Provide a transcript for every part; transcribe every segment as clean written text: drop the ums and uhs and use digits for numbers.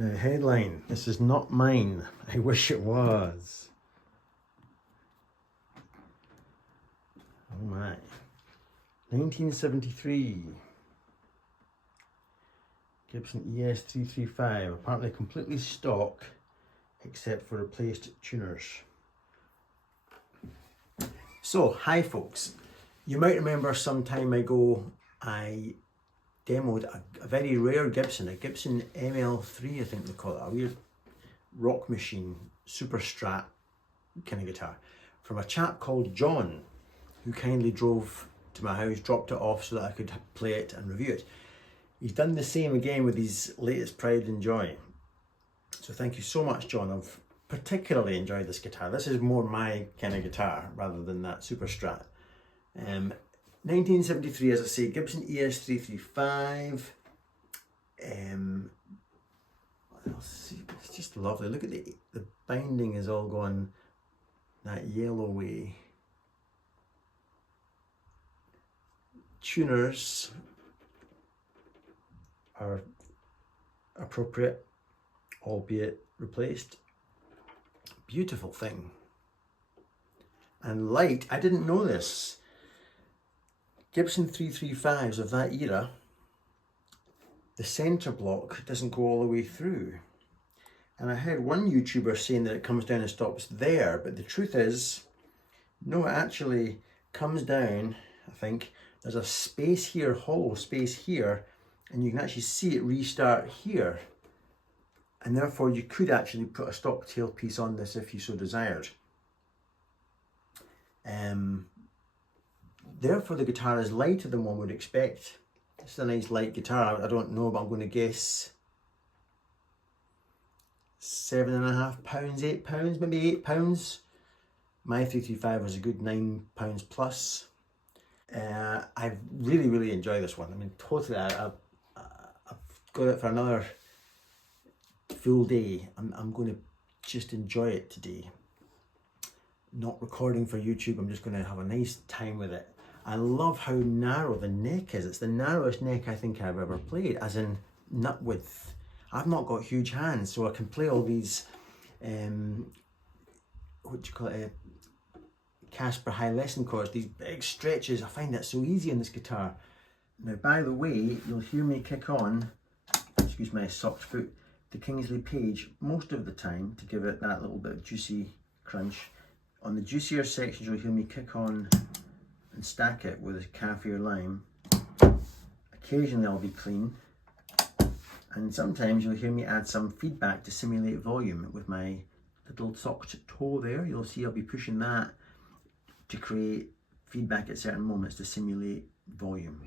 Now, headline, this is not mine. I wish it was. Oh my. 1973. Gibson ES-335, apparently completely stock except for replaced tuners. So, hi folks. You might remember some time ago I demoed a very rare Gibson, a Gibson ML3 I think they call it, a weird rock machine, super strat kind of guitar, from a chap called John, who kindly drove to my house, dropped it off so that I could play it and review it. He's done the same again with his latest Pride and Joy. So thank you so much, John. I've particularly enjoyed this guitar. This is more my kind of guitar rather than that super strat. 1973, as I say, Gibson ES-335. What else? It's just lovely. Look at the binding is all gone that yellow way. Tuners are appropriate, albeit replaced. Beautiful thing. And light, I didn't know this. Gibson 335s of that era, the centre block doesn't go all the way through. And I heard one YouTuber saying that it comes down and stops there, but the truth is, no, it actually comes down, I think. There's a space here, hollow space here, and you can actually see it restart here. And therefore you could actually put a stock tailpiece on this if you so desired. Therefore the guitar is lighter than one would expect. It's a nice light guitar. I don't know, but I'm going to guess £7.5, £8, maybe £8. My 335 was a good £9 plus. I've really enjoyed this one. I mean, totally, I've got it for another full day. I'm going to just enjoy it today. Not recording for YouTube, I'm just going to have a nice time with it. I love how narrow the neck is. It's the narrowest neck I think I've ever played, as in nut width. I've not got huge hands, so I can play all these, what do you call it, Casper high lesson chords, these big stretches. I find that so easy on this guitar. Now, by the way, you'll hear me kick on, excuse my socked foot, the Kingsley Page most of the time to give it that little bit of juicy crunch. On the juicier sections, you'll hear me kick on and stack it with a Kafir lime. Occasionally I'll be clean, and sometimes you'll hear me add some feedback to simulate volume with my little socked toe there. You'll see I'll be pushing that to create feedback at certain moments to simulate volume.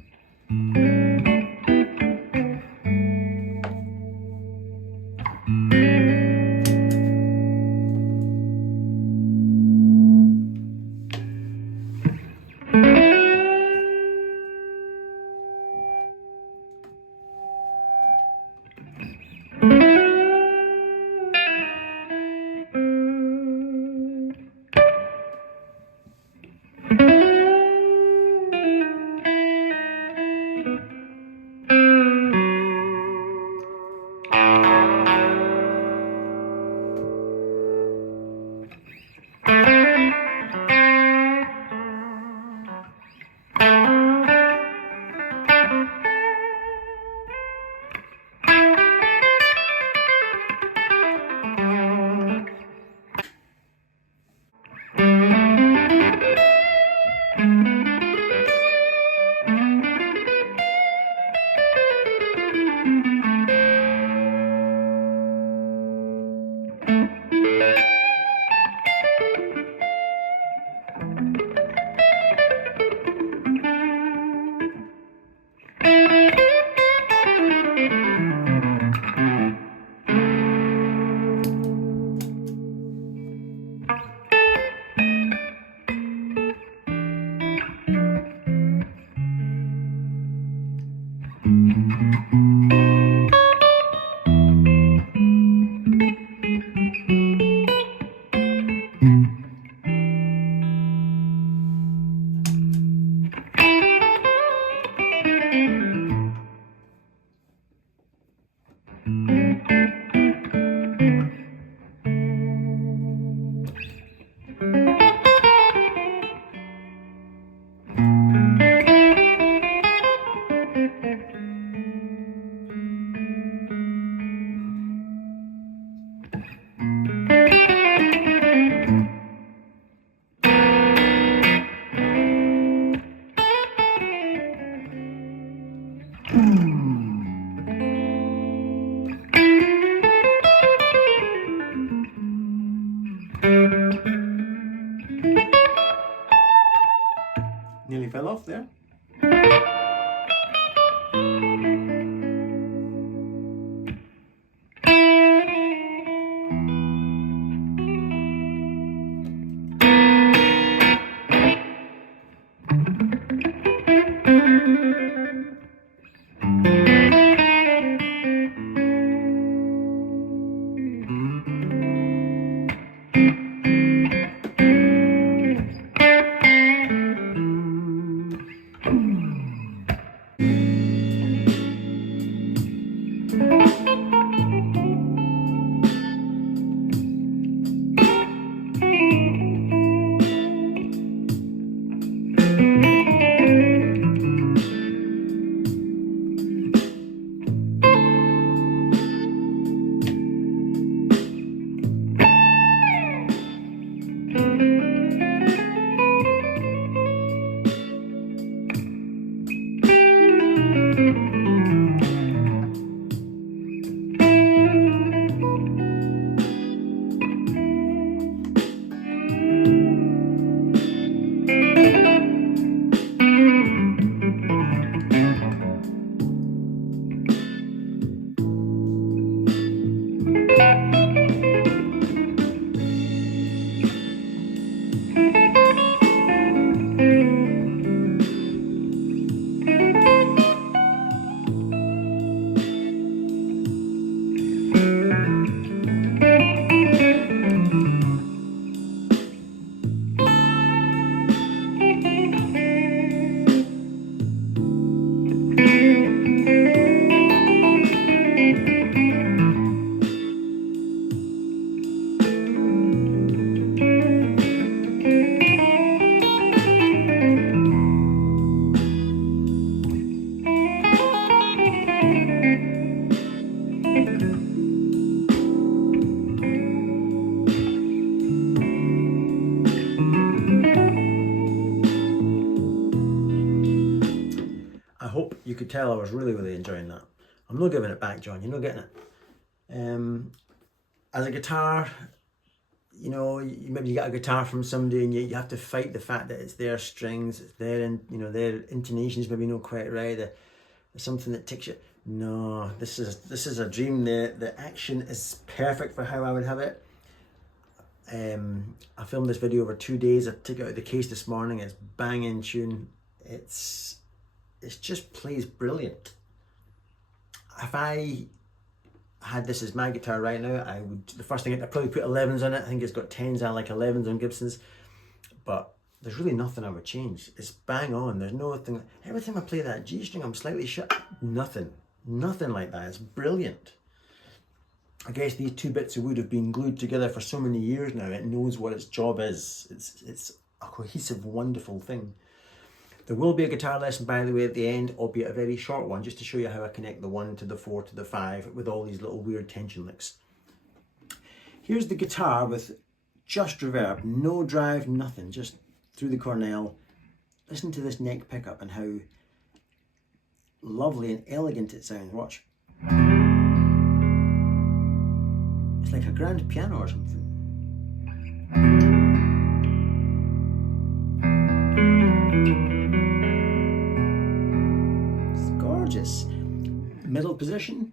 I hope you could tell I was really enjoying that. I'm not giving it back, John, you're not getting it. As a guitar, you know, maybe you get a guitar from somebody and you have to fight the fact that it's their strings, it's their, you know, their intonations maybe not quite right, there's something that ticks you. No, this is a dream. The action is perfect for how I would have it. I filmed this video over 2 days. I took it out of the case this morning. It's bang in tune. It just plays brilliant. If I had this as my guitar right now, I would, the first thing, I'd probably put 11s on it. I think it's got 10s. I like 11s on Gibsons, but there's really nothing I would change. It's bang on. There's nothing. Every time I play that G string, I'm slightly shut. Nothing like that. It's brilliant. I guess these two bits of wood have been glued together for so many years now. It knows what its job is. It's a cohesive, wonderful thing. There will be a guitar lesson, by the way, at the end, albeit a very short one, just to show you how I connect the 1 to the 4 to the 5 with all these little weird tension licks. Here's the guitar with just reverb, no drive, nothing, just through the Cornell. Listen to this neck pickup and how lovely and elegant it sounds. Watch. It's like a grand piano or something. Gorgeous. Middle position.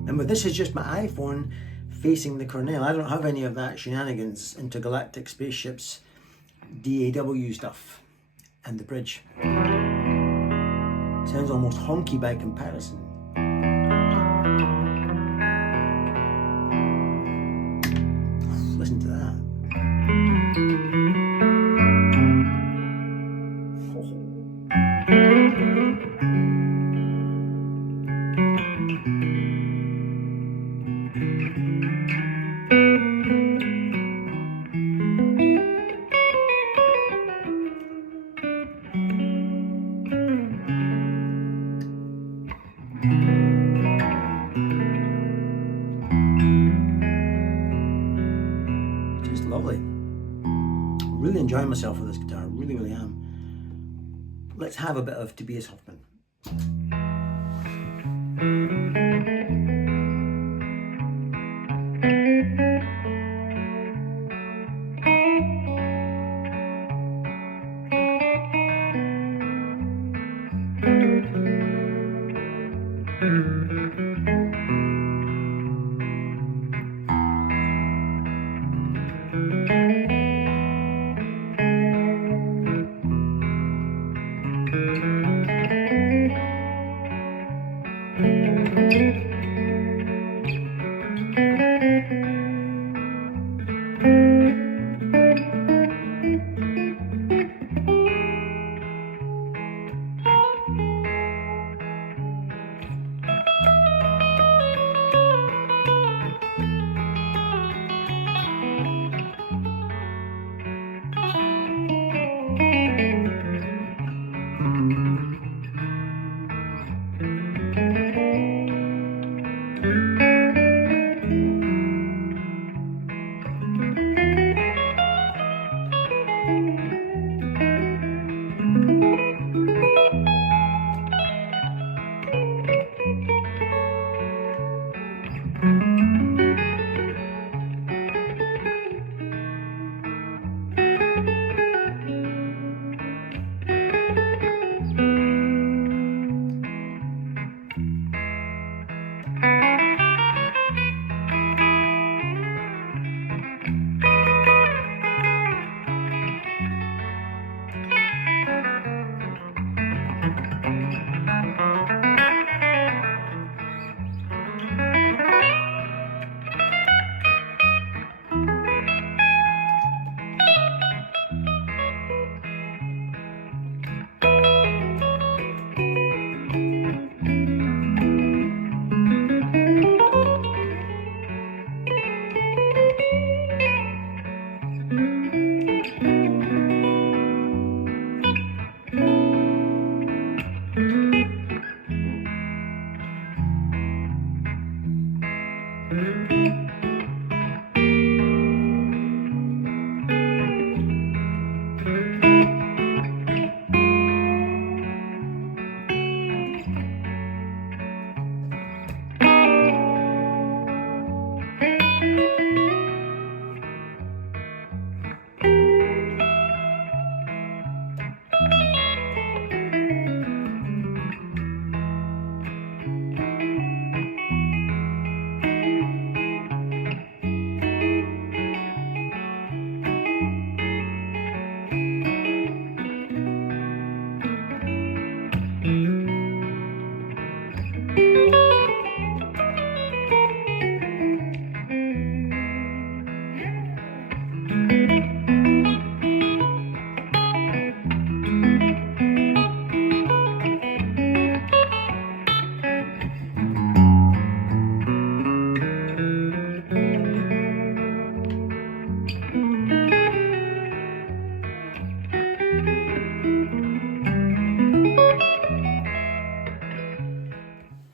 Remember, this is just my iPhone facing the Cornell. I don't have any of that shenanigans, intergalactic spaceships, DAW stuff, and the bridge. Sounds almost honky by comparison. Listen to that. Just lovely. Really enjoying myself with this guitar, really am. Let's have a bit of Tobias Hoffman.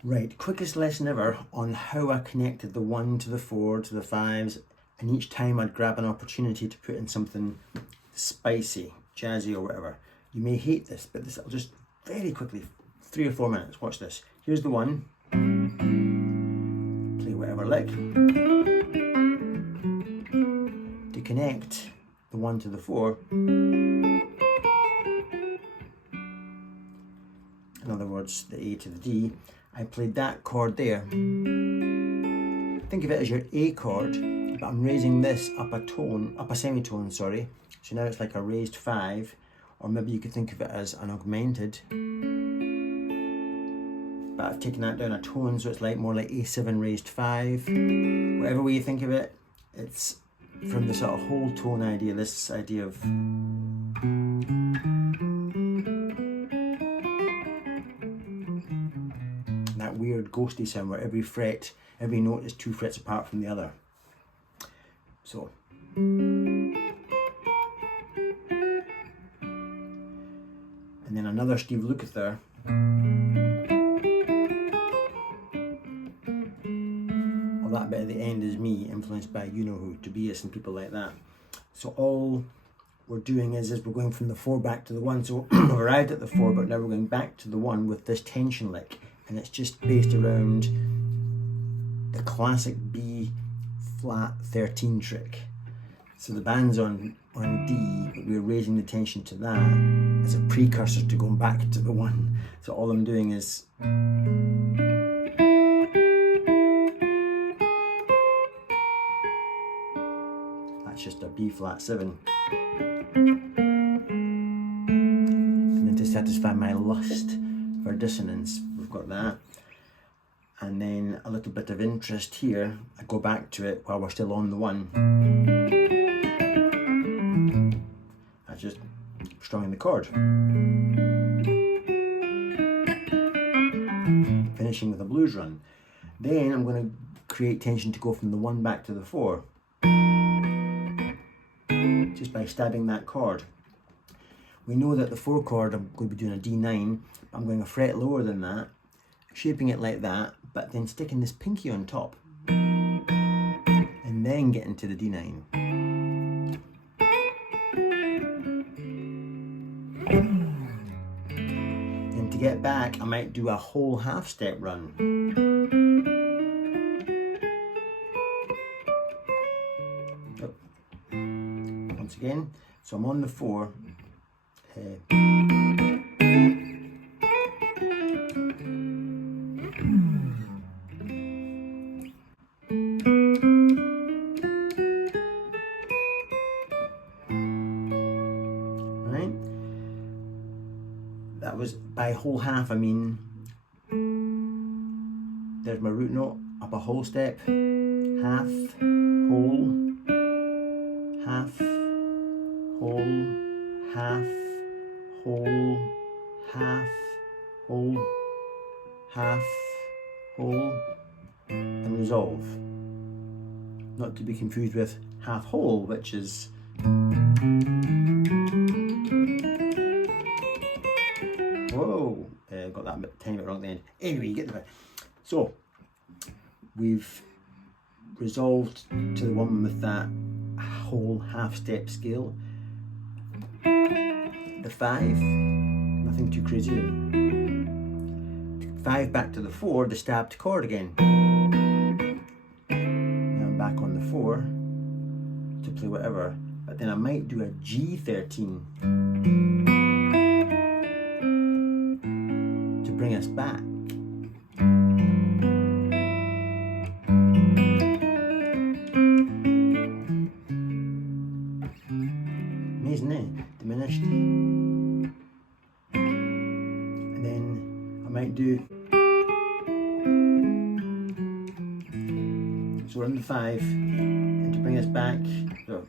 Right, quickest lesson ever on how I connected the 1 to the 4 to the 5s, and each time I'd grab an opportunity to put in something spicy, jazzy or whatever. You may hate this, but this I'll just very quickly, 3 or 4 minutes, watch this. Here's the 1, play whatever lick. To connect the 1 to the 4, in other words, the A to the D, I played that chord there. Think of it as your A chord, but I'm raising this up a tone, up a semitone, sorry. So now it's like a raised 5, or maybe you could think of it as an augmented. But I've taken that down a tone, so it's like more like A7 raised 5. Whatever way you think of it, it's from the sort of whole tone idea, this idea of that weird ghosty sound where every fret, every note is 2 frets apart from the other. So and then another Steve Lukather. Well, that bit at the end is me, influenced by you know who, Tobias and people like that. So all we're doing is we're going from the 4 back to the 1. So we've arrived at the 4, but now we're going back to the 1 with this tension lick. And it's just based around the classic B flat 13 trick. So the band's on D, but we're raising the tension to that as a precursor to going back to the 1. So all I'm doing is that's just a B flat 7. And then to satisfy my lust for dissonance, we've got that. And then a little bit of interest here, I go back to it while we're still on the 1. That's just strumming the chord. Finishing with a blues run. Then I'm going to create tension to go from the 1 back to the 4. Just by stabbing that chord. We know that the 4 chord, I'm going to be doing a D9, but I'm going a fret lower than that, shaping it like that, but then sticking this pinky on top, and then getting to the D9. And to get back, I might do a whole half step run. Once again, so I'm on the 4. Right? That was by whole half, I mean, there's my root note, up a whole step, half, whole, half, whole, half, whole, half, whole, half, whole, and resolve. Not to be confused with half whole, which is whoa, got that tiny bit wrong at the end. Anyway, you get the bit. So we've resolved to the one with that whole half step scale. The 5, nothing too crazy. 5 back to the 4, the stabbed chord again. Now I'm back on the 4 to play whatever, but then I might do a G13 to bring us back. Amazing, eh? Diminished. And then I might do, so we're on the 5, and to bring us back, so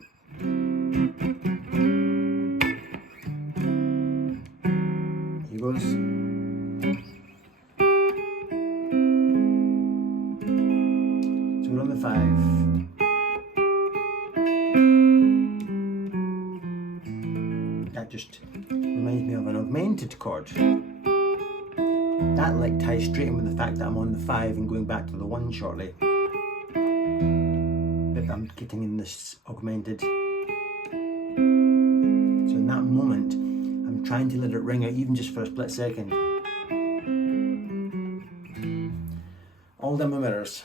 here goes. So we're on the 5. That just reminds me of an augmented chord. That lick ties straight in with the fact that I'm on the 5 and going back to the 1 shortly. But I'm getting in this augmented. So in that moment, I'm trying to let it ring out even just for a split second. All demo mirrors.